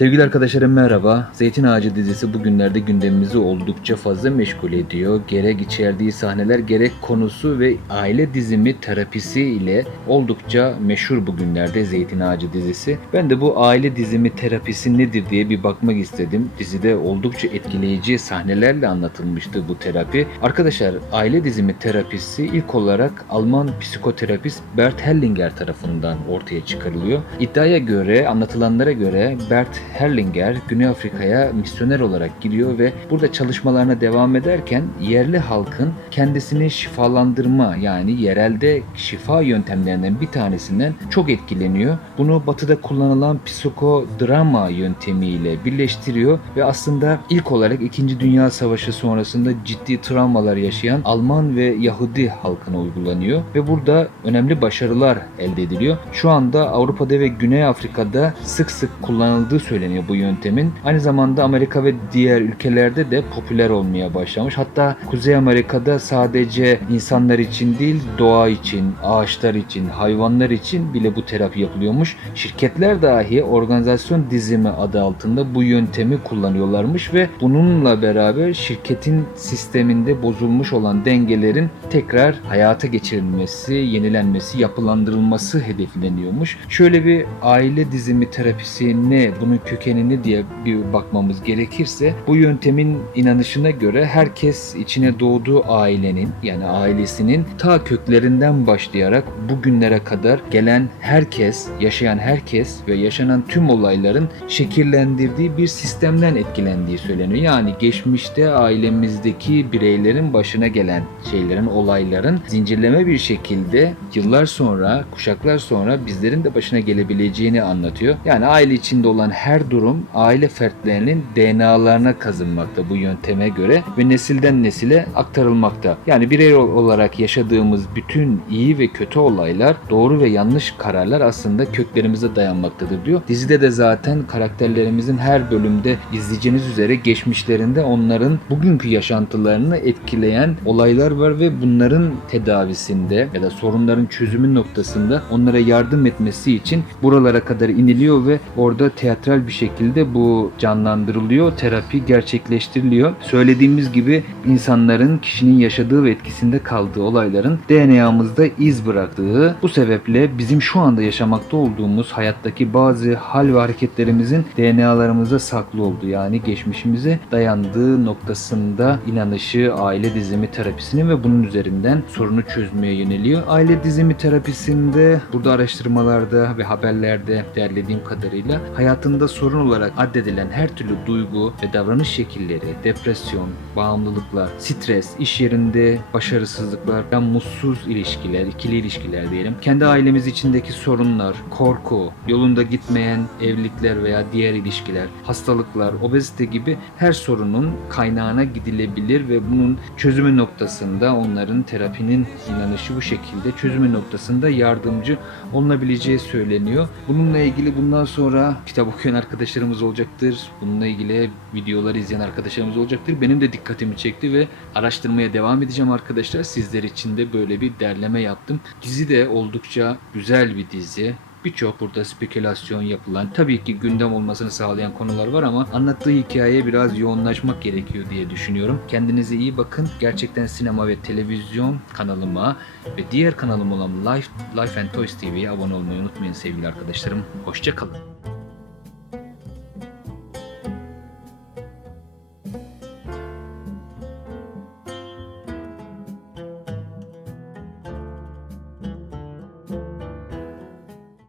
Sevgili arkadaşlarım merhaba. Zeytin Ağacı dizisi bugünlerde gündemimizi oldukça fazla meşgul ediyor. Gerek içerdiği sahneler gerek konusu ve aile dizimi terapisi ile oldukça meşhur bugünlerde Zeytin Ağacı dizisi. Ben de bu aile dizimi terapisi nedir diye bir bakmak istedim. Dizide oldukça etkileyici sahnelerle anlatılmıştı bu terapi. Arkadaşlar aile dizimi terapisi ilk olarak Alman psikoterapist Bert Hellinger tarafından ortaya çıkarılıyor. İddiaya göre, anlatılanlara göre Bert Hellinger Güney Afrika'ya misyoner olarak gidiyor ve burada çalışmalarına devam ederken yerli halkın kendisini şifalandırma yani yerelde şifa yöntemlerinden bir tanesinden çok etkileniyor. Bunu batıda kullanılan psikodrama yöntemiyle birleştiriyor ve aslında ilk olarak 2. Dünya Savaşı sonrasında ciddi travmalar yaşayan Alman ve Yahudi halkına uygulanıyor ve burada önemli başarılar elde ediliyor. Şu anda Avrupa'da ve Güney Afrika'da sık sık kullanıldığı söyleniyor bu yöntemin. Aynı zamanda Amerika ve diğer ülkelerde de popüler olmaya başlamış. Hatta Kuzey Amerika'da sadece insanlar için değil, doğa için, ağaçlar için, hayvanlar için bile bu terapi yapılıyormuş. Şirketler dahi organizasyon dizimi adı altında bu yöntemi kullanıyorlarmış ve bununla beraber şirketin sisteminde bozulmuş olan dengelerin tekrar hayata geçirilmesi, yenilenmesi, yapılandırılması hedefleniyormuş. Şöyle bir aile dizimi terapisi ne, bunun kökeni ne diye bir bakmamız gerekirse bu yöntemin inanışına göre herkes içine doğduğu ailenin yani ailesinin ta köklerinden başlayarak bugünlere kadar gelen herkes, yaşayan herkes ve yaşanan tüm olayların şekillendirdiği bir sistemden etkilendiği söyleniyor. Yani geçmişte ailemizdeki bireylerin başına gelen şeylerin, olayların zincirleme bir şekilde yıllar sonra, kuşaklar sonra bizlerin de başına gelebileceğini anlatıyor. Yani aile içinde olan her durum aile fertlerinin DNA'larına kazınmakta bu yönteme göre ve nesilden nesile aktarılmakta. Yani birey olarak yaşadığımız bütün iyi ve kötü olaylar, doğru ve yanlış kararlar aslında köklerimize dayanmaktadır diyor. Dizide de zaten karakterlerimizin her bölümde izleyeceğiniz üzere geçmişlerinde onların bugünkü yaşantılarını etkileyen olaylar var ve bunların tedavisinde ya da sorunların çözümü noktasında onlara yardım etmesi için buralara kadar iniliyor ve orada teatral bir şekilde bu canlandırılıyor, terapi gerçekleştiriliyor. Söylediğimiz gibi insanların kişinin yaşadığı ve etkisinde kaldığı olayların DNA'mızda iz bıraktığı, bu sebeple bizim şu anda yaşamakta olduğumuz hayattaki bazı hal ve hareketlerimizin DNA'larımızda saklı olduğu yani geçmişimize dayandığı noktasında inanışı aile dizimi terapisinin ve bunun üzerinden sorunu çözmeye yöneliyor. Aile dizimi terapisinde burada araştırmalarda ve haberlerde derlediğim kadarıyla hayatında sorun olarak addedilen her türlü duygu ve davranış şekilleri, depresyon, bağımlılıklar, stres, iş yerinde başarısızlıklar, ve mutsuz ilişkiler, ikili ilişkiler diyelim, kendi ailemiz içindeki sorunlar, korku, yolunda gitmeyen evlilikler veya diğer ilişkiler, hastalıklar, obezite gibi her sorunun kaynağına gidilebilir ve bunun çözümü noktasında onların terapinin inanışı bu şekilde çözümü noktasında yardımcı olunabileceği söyleniyor. Bununla ilgili bundan sonra kitap okuyan arkadaşlarımız olacaktır. Bununla ilgili videolar izleyen arkadaşlarımız olacaktır. Benim de dikkatimi çekti ve araştırmaya devam edeceğim arkadaşlar. Sizler için de böyle bir derleme yaptım. Dizi de oldukça güzel bir dizi. Birçok burada spekülasyon yapılan, tabii ki gündem olmasını sağlayan konular var ama anlattığı hikayeye biraz yoğunlaşmak gerekiyor diye düşünüyorum. Kendinize iyi bakın. Gerçekten sinema ve televizyon kanalıma ve diğer kanalım olan Life, Life and Toys TV'ye abone olmayı unutmayın sevgili arkadaşlarım. Hoşçakalın.